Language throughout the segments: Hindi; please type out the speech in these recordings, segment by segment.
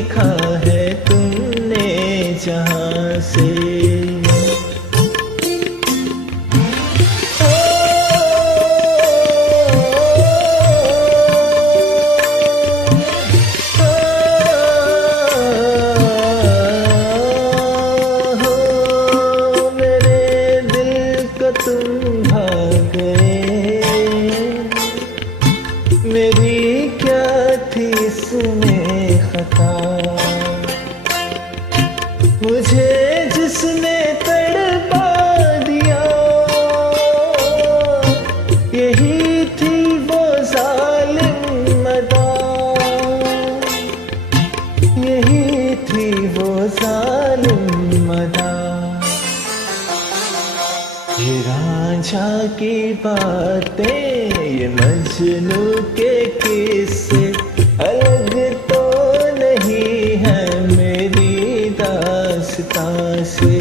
सीखा है तुमने जहाँ से। तुम भाग गए, मेरी क्या थी इसमें खता। मुझे जिसने तड़पा दिया, यही थी वो जालिम अदा, यही थी वो जालिम अदा। ये रांझा की बातें, ये मजनू के किस्से अलग तो नहीं है मेरी दास्तां से।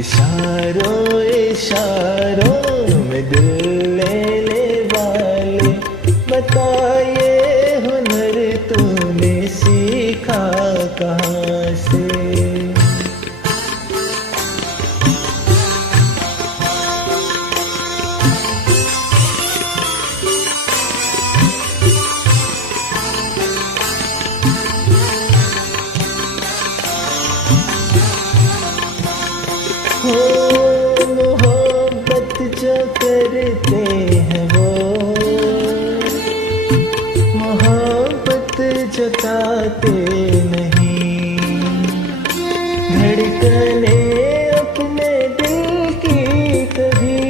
इशारों इशारों में दिल लेने वाले, बता ये हुनर तूने सीखा कहाँ से। हो मोहब्बत जो करते हैं वो, मोहब्बत जताते नहीं। धड़कने अपने दिल की कभी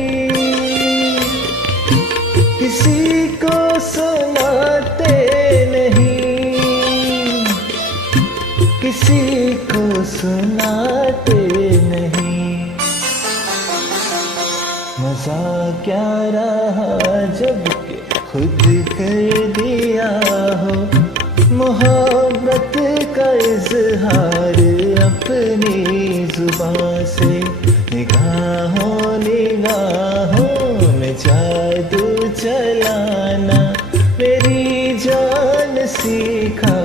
किसी को सुनाते नहीं, किसी को सुनाते नहीं। मजा क्या रहा जब के खुद कर दिया हो, मोहब्बत का इजहार अपनी जुबां से। निगाहों निगाहों में जादू चलाना मेरी जान सीखा